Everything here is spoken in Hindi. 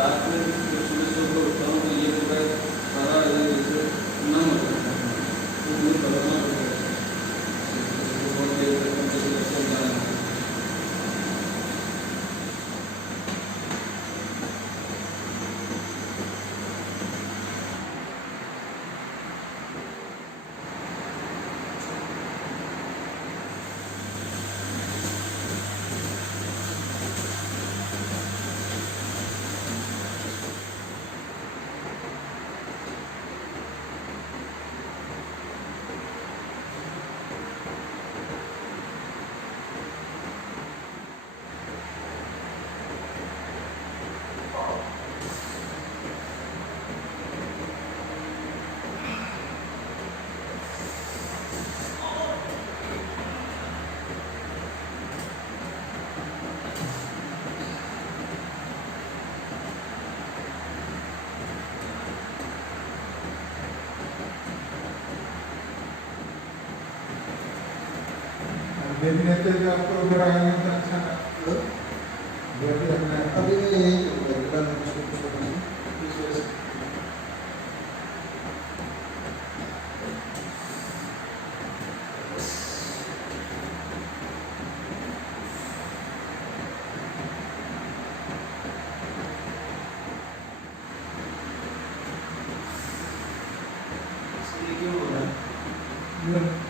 रात में जो सुबह सुबह उठता हूँ तो ये पूरा सारा ये जैसे नम हो जाता है, तो मुझे बदलना पड़ता है। तो बहुत देर तक मुझे ऐसे जाना है। बेबी नेचर का आपको अगर आएंगे तो अच्छा बेबी अपना अभी मैं यही करूँगा उसको कुछ करना इस वजह से इसलिए क्यों हो रहा है?